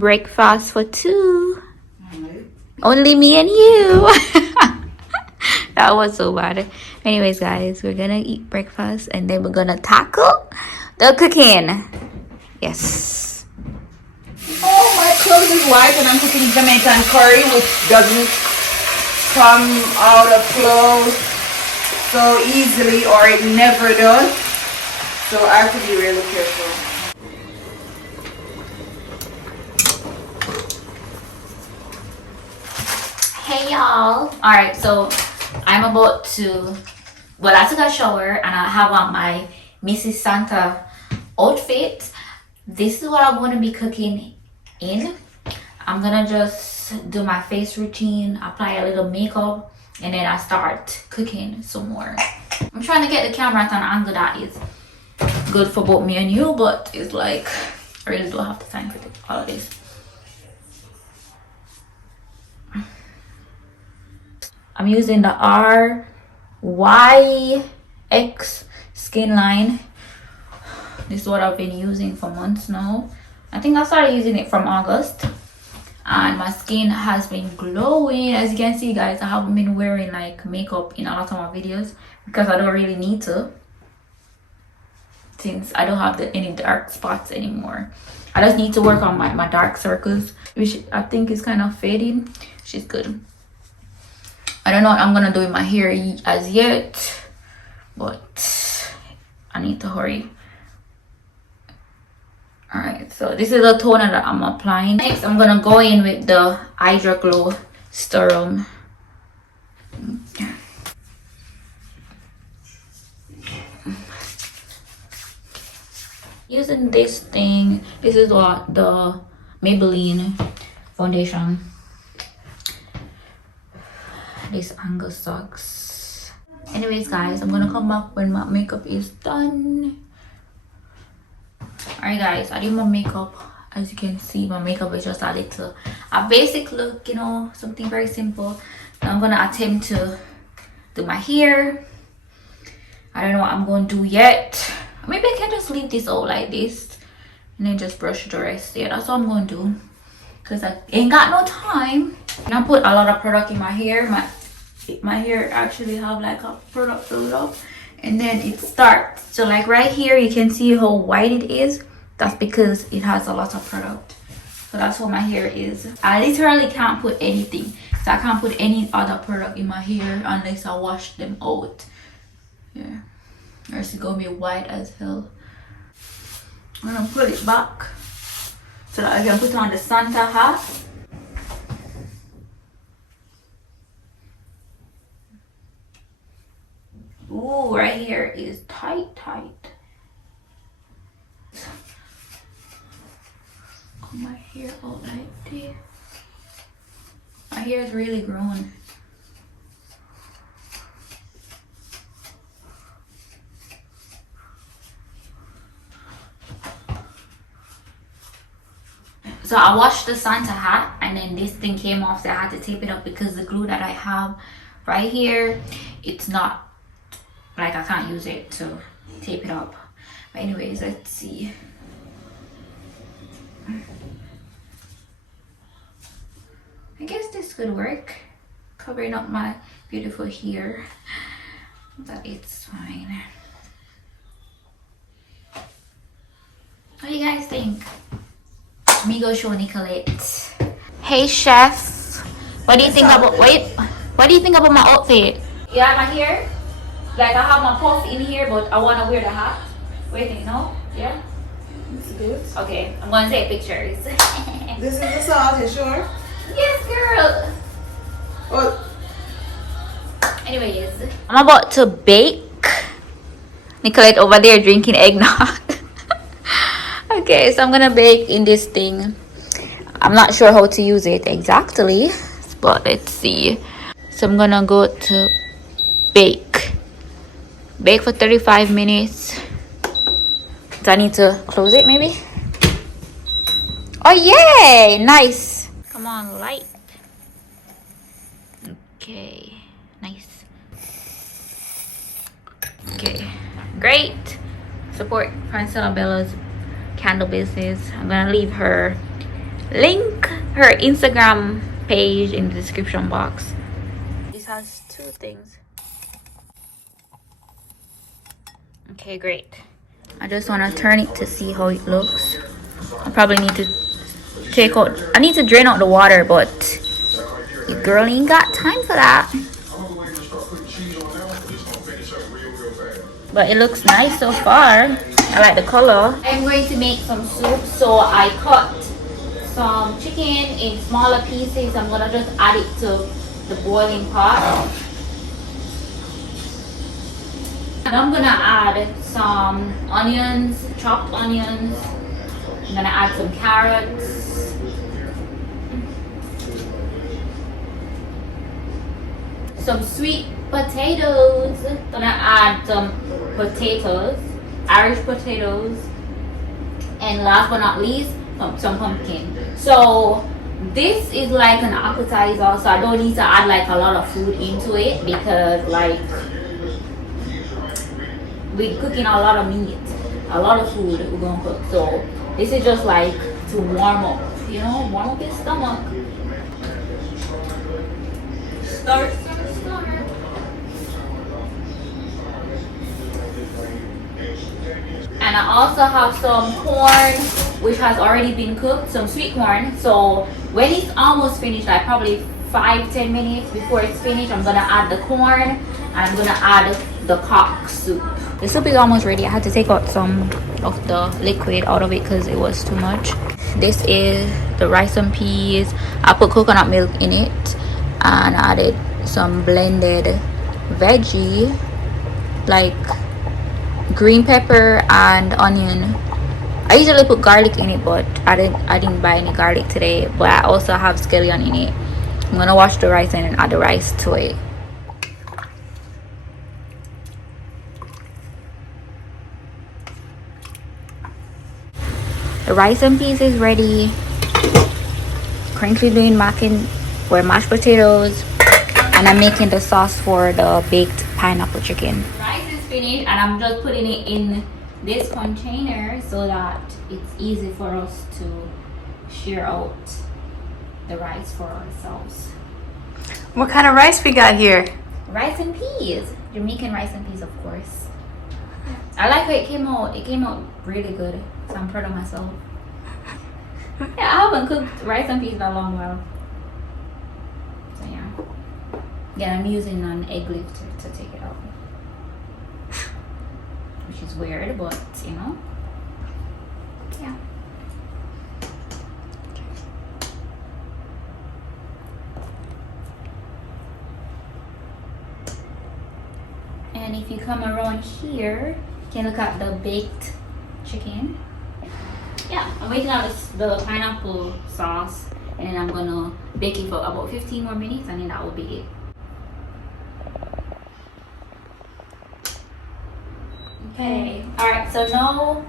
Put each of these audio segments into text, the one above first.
breakfast for two. Only me and you. That was so bad. Anyways, guys, we're gonna eat breakfast and then we're gonna tackle the cooking. Yes. Oh, my clothes is white and I'm cooking Jamaican curry, which doesn't come out of clothes so easily, or it never does. So I have to be really careful. Hey y'all. Alright, so I'm about to, well, I took a shower and I have on my Mrs. Santa outfit. This is what I'm going to be cooking in. I'm gonna just do my face routine, apply a little makeup, and then I start cooking some more. I'm trying to get the camera at an angle that is good for both me and you, but it's like I really don't have the time for all of this. I'm using the RYX skin line. This is what I've been using for months now. I think I started using it from August. And my skin has been glowing. As you can see, guys, I haven't been wearing like makeup in a lot of my videos because I don't really need to, since I don't have any dark spots anymore. I just need to work on my dark circles, which I think is kind of fading. She's good. I don't know what I'm gonna do with my hair as yet, but I need to hurry. Alright, so this is the toner that I'm applying. Next, I'm gonna go in with the Hydra Glow Serum. Using this thing, this is what the Maybelline foundation. This angle sucks. Anyways, guys, I'm gonna come back when my makeup is done. Alright, guys, I did my makeup. As you can see, my makeup is just a little a basic look, you know, something very simple. Now I'm gonna attempt to do my hair. I don't know what I'm gonna do yet. Maybe I can just leave this out like this and then just brush the rest. Yeah, that's what I'm gonna do, because I ain't got no time. And I put a lot of product in my hair. My hair actually have like a product build-up, and then it starts. So like right here, you can see how white it is. That's because it has a lot of product. So that's what my hair is. I literally can't put anything. So I can't put any other product in my hair unless I wash them out. Yeah, or it's gonna be white as hell. I'm gonna pull it back so that I can put on the Santa hat. Ooh, right here is tight. Comb my hair out like this. My hair is really grown. So I washed the Santa hat and then this thing came off, so I had to tape it up because the glue that I have right here, it's not, like I can't use it to tape it up. But anyways, let's see. I guess this could work, covering up my beautiful hair, but it's fine. What do you guys think? Let me go show Nicolette. Hey chef, what do you think about what do you think about my outfit? Yeah, my hair, like I have my puff in here, but I want to wear the hat. What do you think? No? Yeah? It's good. Okay, I'm gonna take pictures. This is the sauce, you sure? Yes, girl. Oh. Anyways, I'm about to bake. Nicolette over there drinking eggnog. Okay, so I'm gonna bake in this thing. I'm not sure how to use it exactly, but let's see. So I'm gonna go to bake for 35 minutes. Do I need to close it maybe? Oh yay, nice. Come on, light. Okay, nice. Okay, great. Support Francella Bella's candle business. I'm gonna leave her link her Instagram page in the description box. This has 2 things. Okay, great. I just want to turn it to see how it looks. I probably need to take out, I need to drain out the water, but your girl ain't got time for that. But it looks nice so far. I like the color. I'm going to make some soup, so I cut some chicken in smaller pieces. I'm gonna just add it to the boiling pot. And I'm gonna add some onions, chopped onions. I'm gonna add some carrots. Some sweet potatoes. Gonna add some potatoes, Irish potatoes. And last but not least, some pumpkin. So this is like an appetizer, so I don't need to add like a lot of food into it, because like we're cooking a lot of meat, a lot of food we're gonna cook. So this is just like to warm up, you know, warm up your stomach. Start. And I also have some corn which has already been cooked, some sweet corn. So when it's almost finished, like probably 5-10 minutes before it's finished, I'm gonna add the corn and I'm gonna add the cock soup. The soup is almost ready. I had to take out some of the liquid out of it because it was too much. This is the rice and peas. I put coconut milk in it and added some blended veggie like green pepper and onion. I usually put garlic in it, but I didn't buy any garlic today. But I also have scallion in it. I'm gonna wash the rice and add the rice to it. The rice and peas is ready. Currently doing mashed potatoes, and I'm making the sauce for the baked pineapple chicken. Rice is finished, and I'm just putting it in this container so that it's easy for us to share out the rice for ourselves. What kind of rice we got here? Rice and peas. Jamaican rice and peas, of course. I like how it came out. It came out really good, so I'm proud of myself. Yeah, I haven't cooked rice and peas in a long while. So yeah. Yeah, I'm using an egg lifter to take it out. Which is weird, but you know. Yeah. And if you come around here, you can look at the baked chicken. Yeah, I'm waiting on the pineapple sauce, and then I'm gonna bake it for about 15 more minutes, and then that will be it. Okay, alright, so now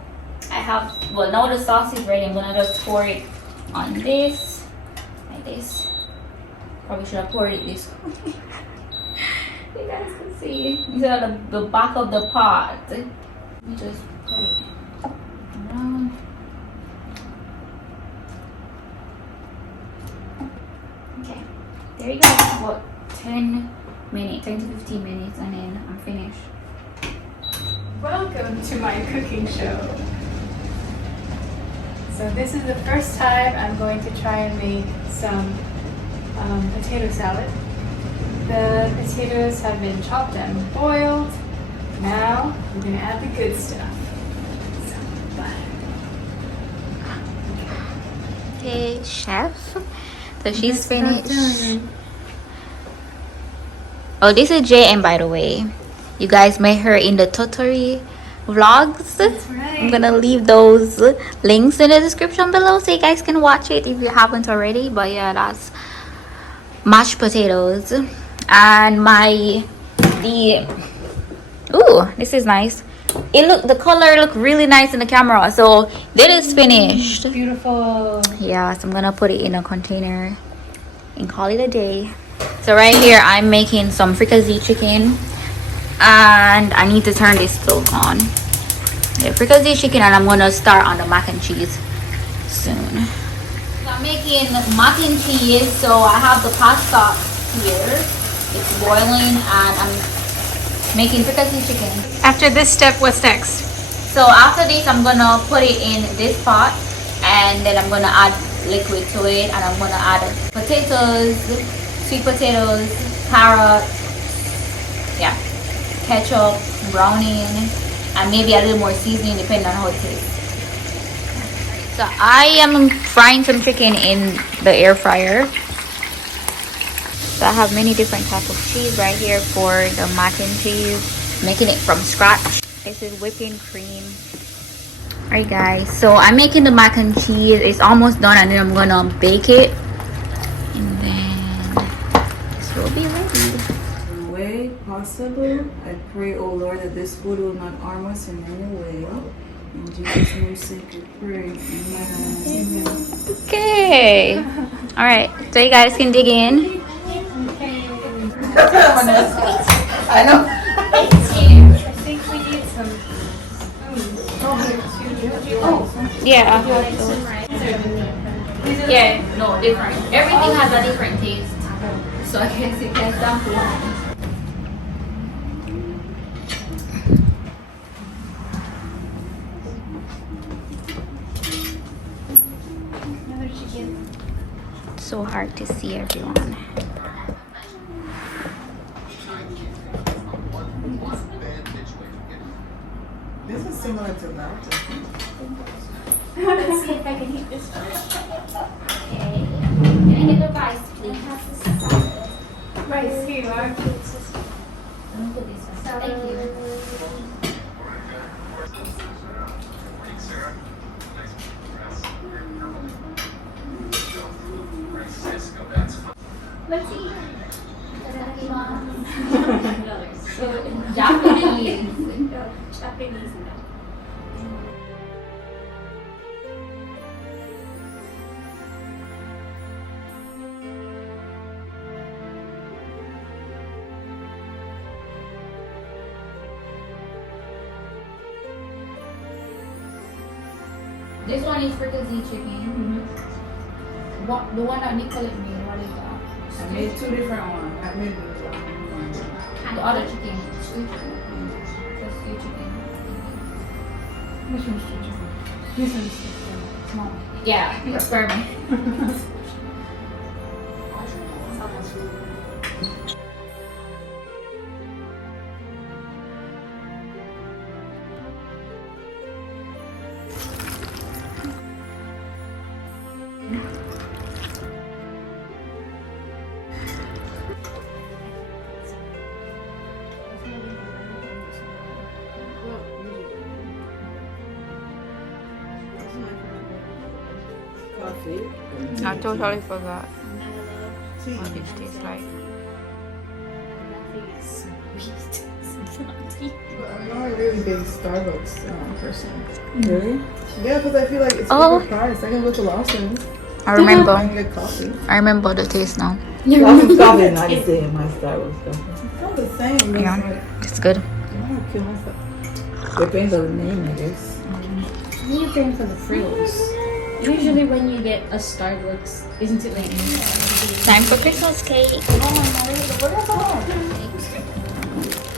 now the sauce is ready. I'm gonna just pour it on this, like this. Probably should have poured it this way. You guys can see. These are the back of the pot. Let me just put it around. Okay, there you go. About 10 to 15 minutes, and then I'm finished. Welcome to my cooking show. So this is the first time I'm going to try and make some potato salad. The potatoes have been chopped and boiled. Now we're going to add the good stuff. Some butter. Okay, chef. So she's finished. Oh, this is JM, by the way. You guys met her in the Tottori Vlogs. That's right. I'm gonna leave those links in the description below so you guys can watch it if you haven't already. But yeah, that's mashed potatoes. And ooh, this is nice. The color look really nice in the camera. So that is finished. Beautiful. Yeah, so I'm gonna put it in a container and call it a day. So right here I'm making some fricassee chicken, and I need to turn this stove on. Yeah, fricassee chicken, and I'm gonna start on the mac and cheese soon. I'm making mac and cheese, so I have the pasta here. It's boiling and I'm making fricassee chicken. After this step, what's next? So after this, I'm gonna put it in this pot and then I'm gonna add liquid to it, and I'm gonna add potatoes, sweet potatoes, carrot, yeah, ketchup, browning, and maybe a little more seasoning depending on how it tastes. So I am frying some chicken in the air fryer. So I have many different types of cheese right here for the mac and cheese, making it from scratch. This is whipping cream. Alright guys, so I'm making the mac and cheese. It's almost done, and then I'm gonna bake it, and then this will be ready. The way possible, I pray, oh Lord, that this food will not harm us in any way. In Jesus' name, sake, we pray. Amen. Okay. Alright, so you guys can dig in. I know. I think we need some Yeah. Yeah, no, different. Everything has a different taste. So I guess you can sample. So hard to see everyone. This is similar to that. Let's see if I can hit this first. Okay. Can I get the rice, please? rice. Here you are. Let me put this one. Thank you. Let's eat. So Japanese. Japanese. This one is fricassee chicken. What the one that Nicolette made? What is that? I made two different ones. I made one. The other chicken. Stew chicken. Just stew chicken. Which one's chicken? This one's chicken. Small. Yeah, experiment. Coffee. I totally forgot what it tastes like. I'm not a really big Starbucks person. Really? Yeah, because I feel like it's Oh. overpriced. I can go to Lawson's. I remember. I can get coffee. I remember the taste now. Lawson's coffee is not the same as Starbucks coffee. It's not the same. But Yeah, it's like, it's good. I want to kill myself. Depends on the name, I guess. You're paying for the frills. Usually when you get a Starbucks, isn't it like Time for Christmas cake. oh my god, what is that?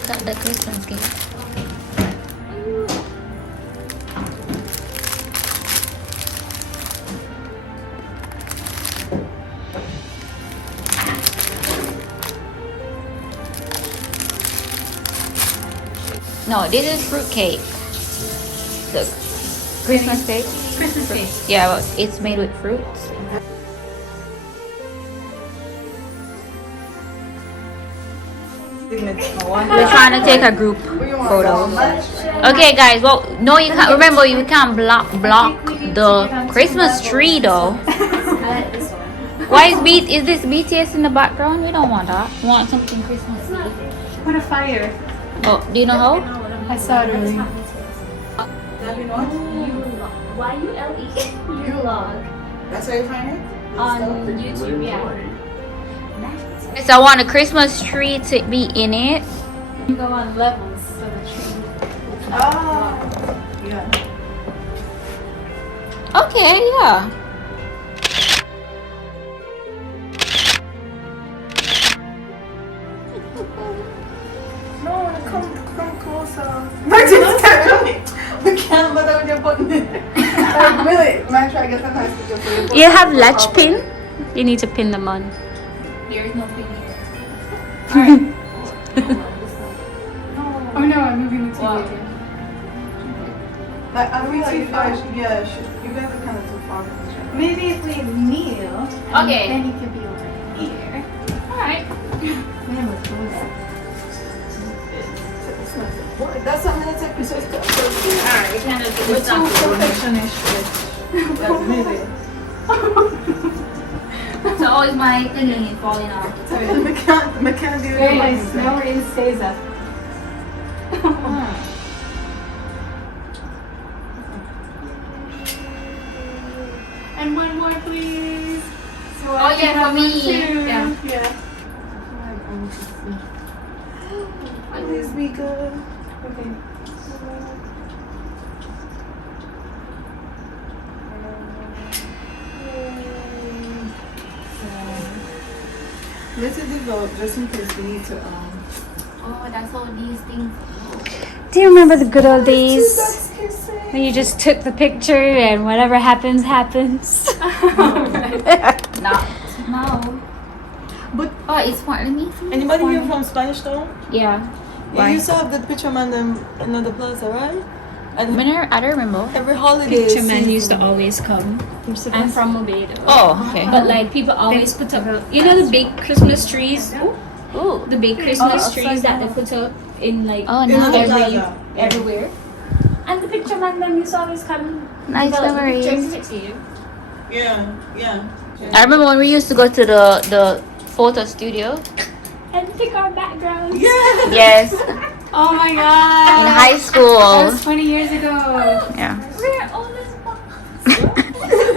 Got the Christmas cake. No, this is fruit cake. The Christmas cake. Christmas cake. Yeah, well, it's made with fruits. We're trying to take a group photo. Okay, guys. Well, no, you can't. Remember, you can't block the Christmas tree, though. I like this one. Why is this BTS in the background? We don't want that. We want something Christmassy. Put a fire. Oh, do you know how? I saw it earlier. Y-U-L-E. Vlog. That's how you find it? On YouTube, yeah. So I want a Christmas tree to be in it. You go on levels, so the tree. Ah. Yeah. Okay, yeah. Really? Might try to get some nice picture for you. You have latch pin? You need to pin them on. There's no pin here. Oh no, I'm moving the TV Wow. again. Like, I feel like you guys are kind of too far from each other. Maybe if we kneel, Okay. then you can be over here. Alright. Man, we're close. That's something to take pictures of. Alright, we kind of do We're this too stuff. perfectionist. Like, really. So always my thingy falling off. McKenna do Very nice. Now we're in Seiza. And one more, please. So Oh, I can yeah, for have me. one too. Yeah. Yeah. Please be good. Okay. Let's develop just in case we need to Oh, that's all these things. Do you remember the good old days? When you just took the picture and whatever happens, happens. Not now. But Oh, it's smart. Let me see. Anybody here from Spanish Town? Yeah. Yeah, you used to have the picture man them in the plaza, right? And I don't remember. every holiday. Picture man used to always come. I'm from Obado. Oh, okay. But like people always put up, you know the big Christmas trees? Ooh. The big Christmas trees that they put up in like Oh, You know nice. the every, plaza. everywhere. And the picture man them used to always come. Nice develop the memories. picture and give it to you. Yeah. I remember when we used to go to the photo studio. And pick our backgrounds. Yeah. Yes. Oh my god. In high That school. was 20 years ago. Yeah. We're old as fuck.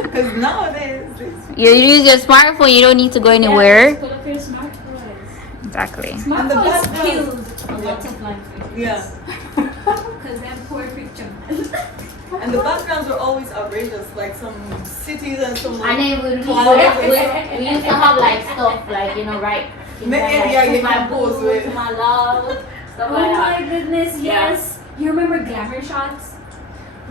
Because nowadays, You use your smartphone. You don't need to go Yeah, anywhere. just pull up your smartphones. Exactly. And the Smartphones background. killed a lot of life. yeah. Because they're poor picture man. And the backgrounds were always outrageous, like some cities and some. And then we used to have like stuff like, you know, right? Yeah, you my can pose boo, with. to my love, stuff Oh like my that. goodness, yes. You remember glamour shots?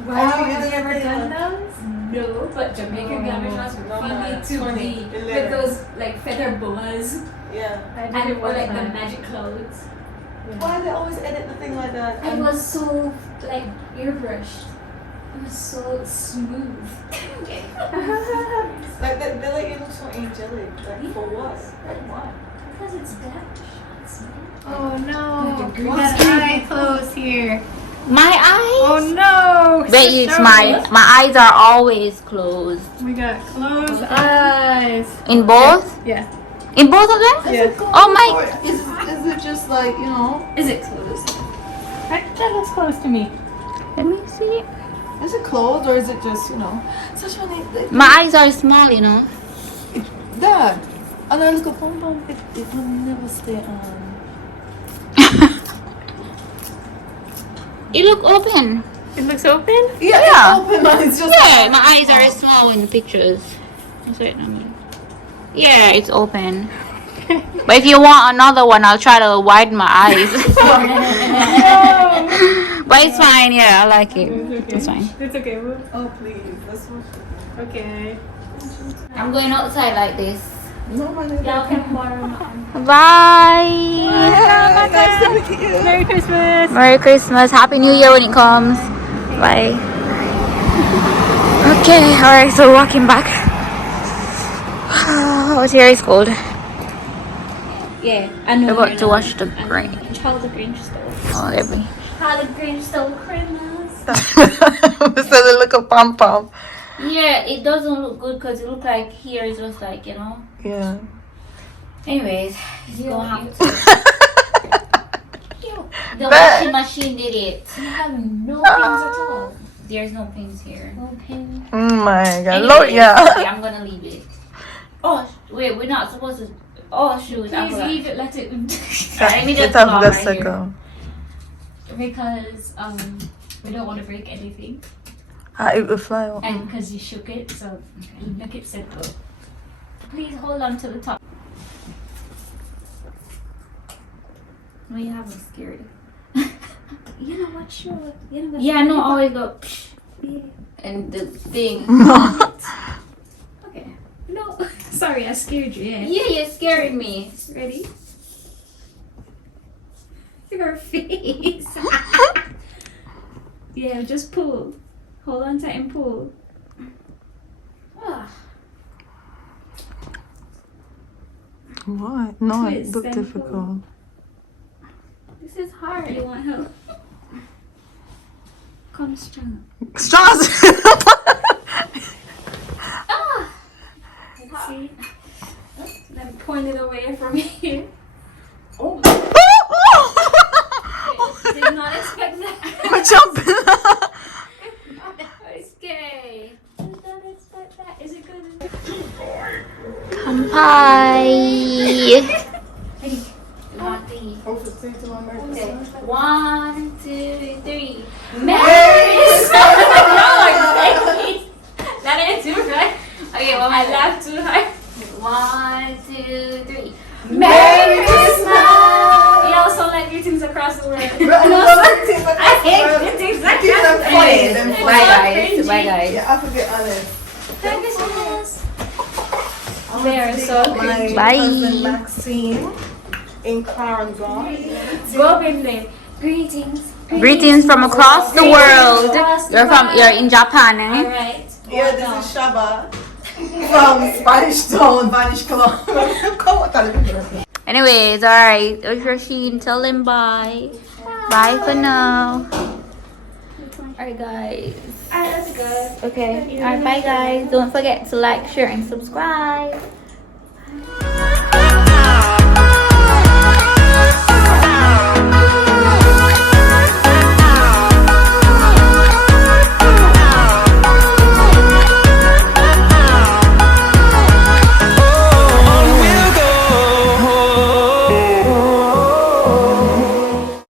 Oh, Have you ever done those? No, but Jamaican glamour shots were no, funny man. to Funny. be The with lyrics. those like feather boas Yeah. and or like the magic clothes. Why they always edit the thing like that? It was so like airbrushed. It was so smooth. Like they let you look so angelic. Like for what? Like what? Because it's glamour shots, man. Oh no. We What's got eye close here. My eyes? Oh no. Bet you it's my eyes are always closed. We got closed eyes. In both? Yeah. In both of them? Yeah. Oh my. Is it just like, you know, Is it closed? That looks close to me. Let me see. is it closed or is it just, you know, such funny. My eyes are small, you know. Dad, and I look at pom pom, it will never stay on. It look open. It looks open? Yeah, Yeah. it's open, but it's just. Yeah, my eyes are small in the pictures. That's it, I mean. Yeah, it's open. But if you want another one, I'll try to widen my eyes. But it's fine, yeah, I like it. It's fine. It's okay. Oh please, let's watch it. Okay. I'm going outside like this. No, my name. Y'all can borrow mine. Bye. Nice to meet you. Merry Christmas. Merry Christmas. Happy New Year when it comes. Bye. Okay, alright, so walking back. Oh, here is cold. Yeah, I know. We're about you're to not. watch the I know. Grinch. How the Grinch stole. Oh, every. How the Grinch stole Christmas. So they look a pom pom. Yeah, it doesn't look good because it looks like here is just like, you know. Yeah. Anyways, it's You gonna don't have to. The washing machine did it. You have no pins at all. There's no pins here. No pin. Oh my god. Anyways, Lord, yeah. okay, I'm gonna leave it. Oh, wait, we're not supposed to. Oh, shoot. I Please forgot. leave it. Let it. Let me just Get off stop the right here. circle. Because we don't want to break anything, It will fly off. and because you shook it, so look it simple. Please hold on to the top. No, you have me scared. You know what? Sure. You know what? Yeah, no, always go. Psh. And the thing. Okay. No. Sorry, I scared you. Yeah. Yeah, you're scaring me. Ready? Your face. Yeah, just pull. Hold on tight and pull. Ah. What? No, it Twist looked and difficult. This is hard. You want help? Come strong. Straws! Ah. See? Then point it away from here. Oh. Did not expect that. We're jumping. Okay. Did not expect that. Is it good? Kampai. Naughty. Okay. 1, 2, 3. Merry That ain't too right. Okay, one more. I laughed too hard. 1, 2, 3. Merry Christmas! We all sound like greetings across the world. I I hate greetings across the world. Bye guys. Bye guys. Yeah, I have to be honest. Merry Christmas! They are so My cringy. Bye. cousin Maxine in Clarendon. Go up in there. Greetings. Greetings from across the world. You're in Japan, eh? Alright. Yeah, this is Shaba from Spanish Town, Spanish Club. Come on, tell me. Anyways, alright. Rasheen, tell them bye. Bye for now. Alright guys. Alright, that's good. Okay. Alright, bye guys. Don't forget to like, share, and subscribe.